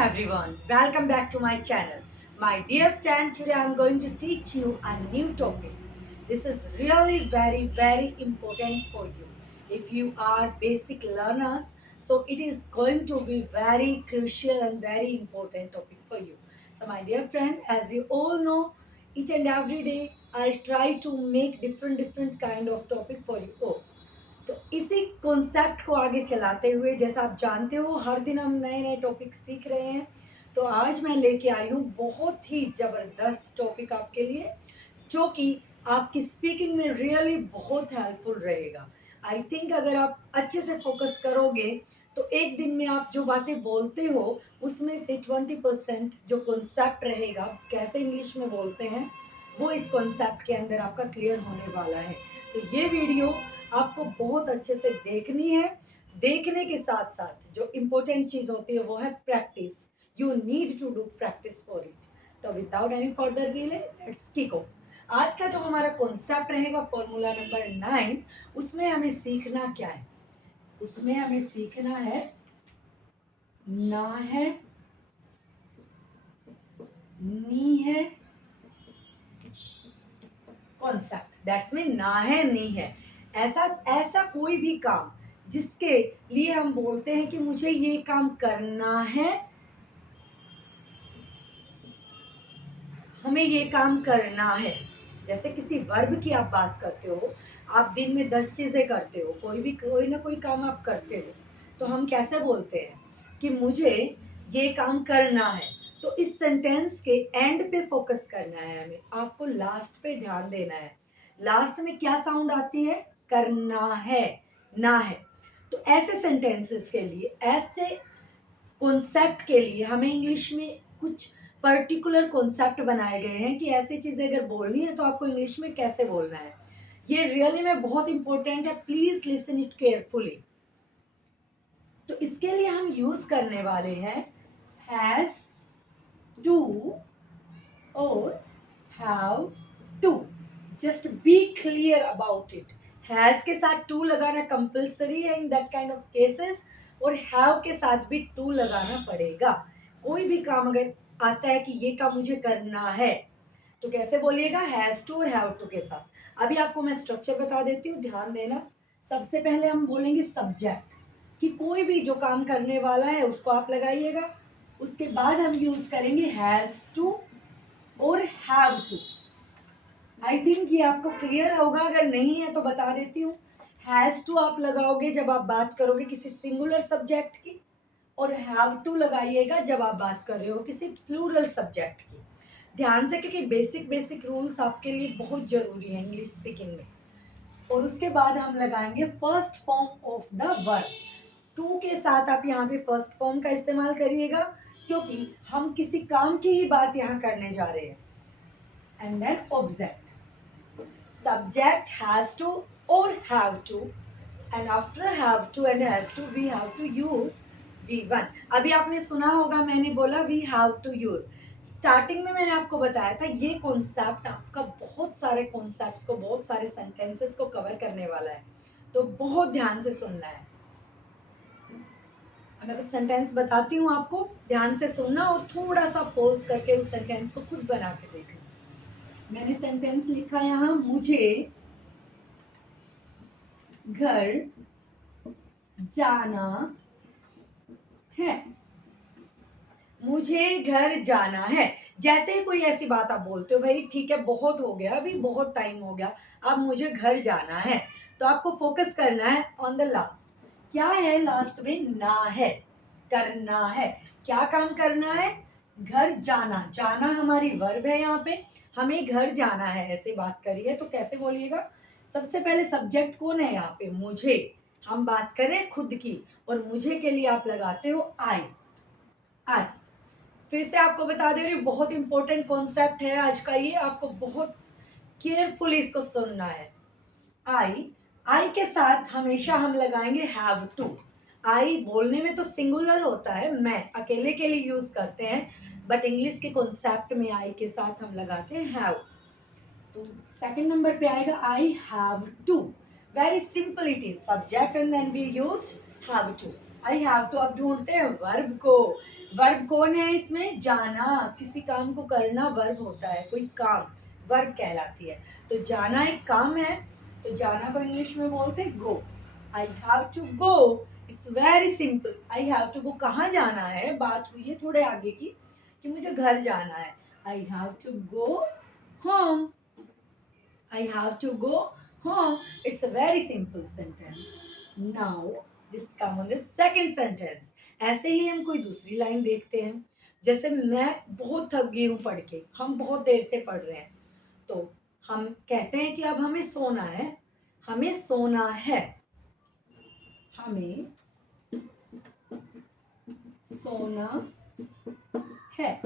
everyone, welcome back to my channel. My dear friend, today I'm going to teach you a new topic. This is really very important for you. If you are basic learners, so it is going to be very crucial and very important topic for you. So my dear friend, as you all know, each and every day I'll try to make different kind of topic for you all. तो इसी concept को आगे चलाते हुए जैसा आप जानते हो हर दिन हम नए नए टॉपिक सीख रहे हैं। तो आज मैं लेके आई हूँ बहुत ही ज़बरदस्त टॉपिक आपके लिए, जो कि आपकी स्पीकिंग में रियली बहुत हेल्पफुल रहेगा। आई थिंक अगर आप अच्छे से फोकस करोगे तो एक दिन में आप जो बातें बोलते हो उसमें से 20% जो कॉन्सेप्ट रहेगा, कैसे इंग्लिश में बोलते हैं, वो इस कॉन्सेप्ट के अंदर आपका क्लियर होने वाला है। तो ये वीडियो आपको बहुत अच्छे से देखनी है। देखने के साथ साथ जो इम्पोर्टेंट चीज़ होती है वो है practice. You need to do practice for it. तो without any further delay let's kick off. आज का जो हमारा कॉन्सेप्ट रहेगा फॉर्मूला नंबर 9, उसमें हमें सीखना क्या है? उसमें हमें सीखना है ना है, नी है कॉन्सेप्ट। दैट्स मीन ना है नी है। ऐसा ऐसा कोई भी काम जिसके लिए हम बोलते हैं कि मुझे ये काम करना है, हमें ये काम करना है। जैसे किसी वर्ब की आप बात करते हो, आप दिन में 10 चीज़ें करते हो, कोई ना कोई काम आप करते हो, तो हम कैसे बोलते हैं कि मुझे ये काम करना है। तो इस सेंटेंस के एंड पे फोकस करना है हमें, आपको लास्ट पे ध्यान देना है। लास्ट में क्या साउंड आती है? करना है, ना है। तो ऐसे सेंटेंसेस के लिए, ऐसे कॉन्सेप्ट के लिए हमें इंग्लिश में कुछ पर्टिकुलर कॉन्सेप्ट बनाए गए हैं कि ऐसी चीज़ें अगर बोलनी है तो आपको इंग्लिश में कैसे बोलना है। ये रियली में बहुत इंपॉर्टेंट है, प्लीज लिसन इट केयरफुली। तो इसके लिए हम यूज करने वाले हैं हैज टू और have to. Just be clear about it. Has के साथ टू लगाना कंपल्सरी है in that kind of cases, और हैव के साथ भी टू लगाना पड़ेगा। कोई भी काम अगर आता है कि ये काम मुझे करना है, तो कैसे बोलिएगा? हैज टू और हैव टू के साथ। अभी आपको मैं स्ट्रक्चर बता देती हूँ, ध्यान देना। सबसे पहले हम बोलेंगे सब्जेक्ट, कि कोई भी जो काम करने वाला है उसको आप लगाइएगा। उसके बाद हम यूज करेंगे हैज टू और हैव टू। आई थिंक ये आपको क्लियर होगा, अगर नहीं है तो बता देती हूँ। हैज टू आप लगाओगे जब आप बात करोगे किसी सिंगुलर सब्जेक्ट की, और हैव टू लगाइएगा जब आप बात कर रहे हो किसी प्लूरल सब्जेक्ट की। ध्यान से, क्योंकि बेसिक रूल्स आपके लिए बहुत ज़रूरी है इंग्लिश स्पीकिंग में। और उसके बाद हम लगाएंगे first form of the verb. To के साथ आप यहाँ पे फर्स्ट फॉर्म का इस्तेमाल करिएगा, क्योंकि हम किसी काम की ही बात यहाँ करने जा रहे हैं। And then object, subject has to or have to, and after have to and has to we have to use V1। अभी आपने सुना होगा, मैंने बोला we have to use। Starting में मैंने आपको बताया था ये कॉन्सेप्ट आपका बहुत सारे कॉन्सेप्ट्स को, बहुत सारे सेंटेंसेस को कवर करने वाला है, तो बहुत ध्यान से सुनना है। मैं कुछ सेंटेंस बताती हूँ आपको, ध्यान से सुनना और थोड़ा सा पॉज करके उस सेंटेंस को खुद बना के देखना। मैंने सेंटेंस लिखा यहाँ, मुझे घर जाना है। मुझे घर जाना है। जैसे ही कोई ऐसी बात आप बोलते हो, भाई ठीक है बहुत हो गया, अभी बहुत टाइम हो गया, अब मुझे घर जाना है, तो आपको फोकस करना है ऑन द लास्ट। क्या है लास्ट में? ना है, करना है। क्या काम करना है? घर जाना। जाना हमारी वर्ब है, यहाँ पे हमें घर जाना है, ऐसे बात करिए। तो कैसे बोलिएगा? सबसे पहले सब्जेक्ट कौन है यहाँ पे? मुझे। हम बात करें खुद की, और मुझे के लिए आप लगाते हो आई। आई। फिर से आपको बता दे रही हूँ, बहुत इंपॉर्टेंट कॉन्सेप्ट है आज का ये, आपको बहुत केयरफुली इसको सुनना है। आई। आई के साथ हमेशा हम लगाएंगे हैव टू। आई बोलने में तो सिंगुलर होता है, मैं अकेले के लिए यूज करते हैं, बट इंग्लिश के कॉन्सेप्ट में आई के साथ हम लगाते हैं हैव। तो सेकंड नंबर पे आएगा I have to. Very simple it is, subject and then we use have to. I have to, अब ढूंढते हैं वर्ब को। वर्ब कौन है इसमें? जाना, किसी काम को करना वर्ब होता है, कोई काम वर्ब कहलाती है। तो जाना एक काम है, तो जाना को इंग्लिश में बोलते हैं go. I have to go, it's very simple. I have to go, कहाँ जाना है, बात हुई है थोड़े आगे की कि मुझे घर जाना है। I have to go home, I have to go home. It's a very simple sentence. Now, just come on the second sentence. ऐसे ही हम कोई दूसरी लाइन देखते हैं। जैसे मैं बहुत थक गई हूँ पढ़ के, हम बहुत देर से पढ़ रहे हैं, तो हम कहते हैं कि अब हमें सोना है। हमें सोना है, हमें सोना है।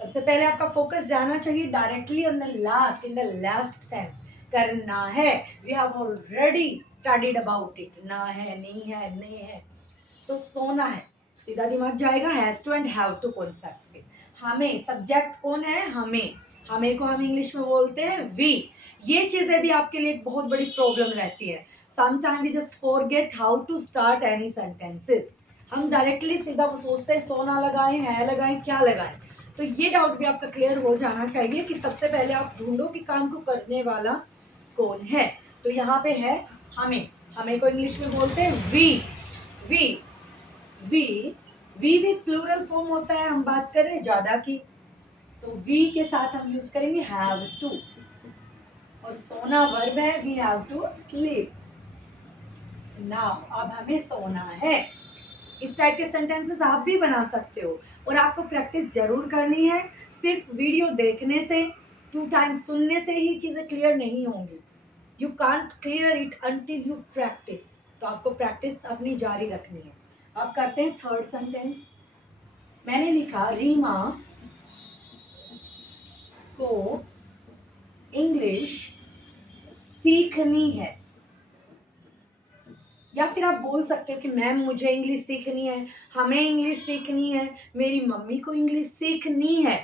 सबसे पहले आपका फोकस जाना चाहिए directly on the last, in the last sense. करना है, we have already studied about it. ना है, नहीं है, नहीं है, तो सोना है, सीधा दिमाग जाएगा has to and have to concept पे। हमें, सब्जेक्ट कौन है? हमें। हमें को हम इंग्लिश में बोलते हैं वी। ये चीज़ें भी आपके लिए एक बहुत बड़ी प्रॉब्लम रहती है। Sometime we just forget how to start any sentences. हम डायरेक्टली सीधा सोचते हैं सोना लगाएं, है लगाएं, क्या लगाएं। तो ये डाउट भी आपका क्लियर हो जाना चाहिए कि सबसे पहले आप ढूंढो कि काम को करने वाला कौन है। तो यहाँ पे है हमें। हमें को इंग्लिश में बोलते हैं वी। वी वी वी भी प्लूरल फॉर्म होता है, हम बात करें ज़्यादा की, तो वी के साथ हम यूज करेंगे हैव टू। और सोना वर्ब है, we have to sleep. Now अब हमें सोना है। इस टाइप के सेंटेंसेस आप भी बना सकते हो, और आपको प्रैक्टिस जरूर करनी है। सिर्फ वीडियो देखने से, 2 टाइम्स सुनने से ही चीज़ें क्लियर नहीं होंगी। You can't clear it until you practice. तो आपको प्रैक्टिस अपनी जारी रखनी है। अब करते हैं थर्ड सेंटेंस। मैंने लिखा रीमा को इंग्लिश सीखनी है। या फिर आप बोल सकते हो कि मैम मुझे इंग्लिश सीखनी है, हमें इंग्लिश सीखनी है, मेरी मम्मी को इंग्लिश सीखनी है।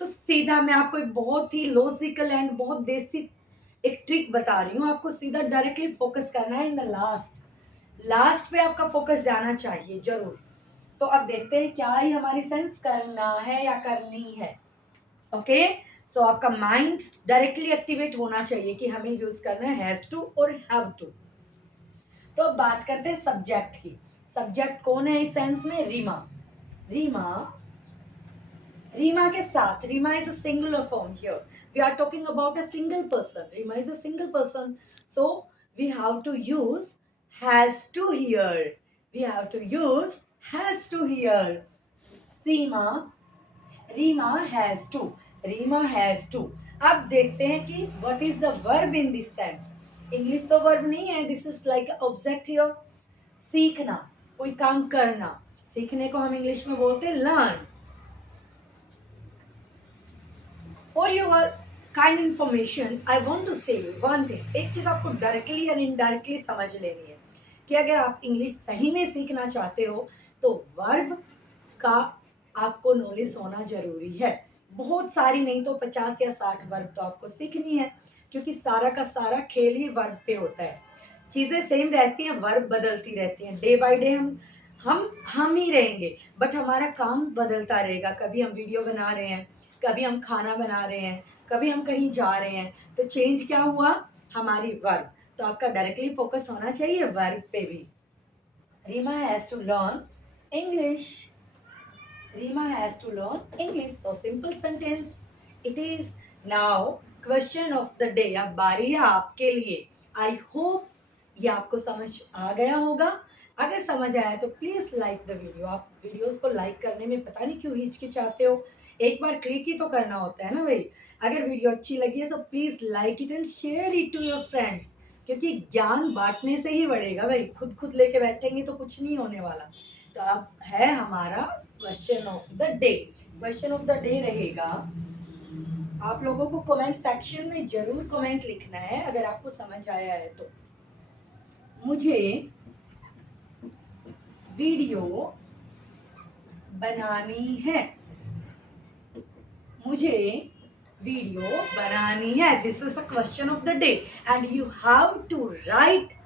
तो सीधा मैं आपको एक बहुत ही लॉजिकल एंड बहुत देसी एक ट्रिक बता रही हूँ। आपको सीधा डायरेक्टली फोकस करना है इन द लास्ट। लास्ट पे आपका फोकस जाना चाहिए जरूर। तो अब देखते हैं क्या ही हमारी सेंस करना है या करनी है। ओके, सो आपका माइंड डायरेक्टली एक्टिवेट होना चाहिए कि हमें यूज करना है हैज टू और हैव टू। तो अब बात करते हैं सब्जेक्ट की। सब्जेक्ट कौन है इस सेंस में? रीमा। रीमा, रीमा के साथ, Rima is a singular form here. We are talking about a single person. Rima is a single person, so we have to use has to here. We have to use has to here. Seema, Rima has to. Rima has to. अब देखते हैं कि what is the verb in this sense. English तो verb नहीं है, this is like object here. सीखना, कोई काम करना। सीखने को हम इंग्लिश में बोलते हैं learn. For your kind information I want to say one thing. एक चीज आपको डायरेक्टली या इनडायरेक्टली समझ लेनी है कि अगर आप इंग्लिश सही में सीखना चाहते हो तो वर्ब का आपको नॉलेज होना जरूरी है। बहुत सारी नहीं तो 50 या 60 वर्ब तो आपको सीखनी है, क्योंकि सारा का सारा खेल ही वर्ब पे होता है। चीज़ें सेम रहती हैं, वर्ब बदलती रहती हैं। डे बाय डे हम ही रहेंगे, बट हमारा काम बदलता रहेगा। कभी हम वीडियो बना रहे हैं, कभी हम खाना बना रहे हैं, कभी हम कहीं जा रहे हैं, तो चेंज क्या हुआ? हमारी वर्ब। तो आपका डायरेक्टली फोकस होना चाहिए वर्ब पे भी। Rima has to learn English. Rima has to learn English. So simple sentence it is. Now question of the day. अब बारी है आपके लिए। I hope ये आपको समझ आ गया होगा। अगर समझ आया तो प्लीज़ लाइक द वीडियो। आप वीडियोस को लाइक करने में पता नहीं क्यों हिचकिचाते हो। एक बार क्लिक ही तो करना होता है ना भाई। अगर वीडियो अच्छी लगी है तो please like it and share it to your friends, क्योंकि ज्ञान बांटने से ही बढ़ेगा भाई। खुद लेके बैठेंगे तो कुछ नहीं होने वाला। तो अब है हमारा question of the day. Question of the day रहेगा, आप लोगों को कमेंट सेक्शन में जरूर कमेंट लिखना है अगर आपको समझ आया है तो। मुझे वीडियो बनानी है। मुझे वीडियो बनानी है। This is the question of the day and you have to write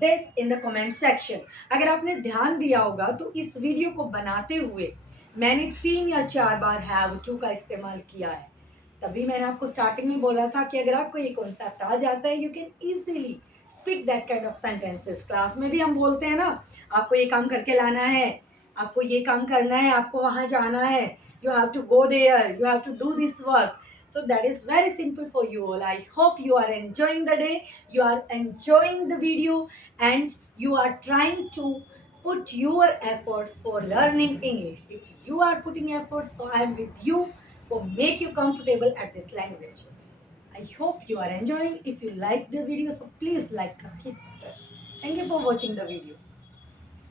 this in the comment section. अगर आपने ध्यान दिया होगा तो इस वीडियो को बनाते हुए मैंने 3 या 4 बार हैव टू का इस्तेमाल किया है। तभी मैंने आपको स्टार्टिंग में बोला था कि अगर आपको ये कॉन्सेप्ट आ जाता है you can easily speak that kind of sentences. Class में भी हम बोलते हैं ना, आपको ये काम करके लाना है, आपको ये काम करना है, आपको वहाँ जाना है, you have to go there, you have to do this work. So that is very simple for you all. I hope you are enjoying the day, you are enjoying the video, and you are trying to put your efforts for learning English. If you are putting efforts, so I am with you for make you comfortable at this language. I hope you are enjoying. If you like the video, so please like, hit. Thank you for watching the video.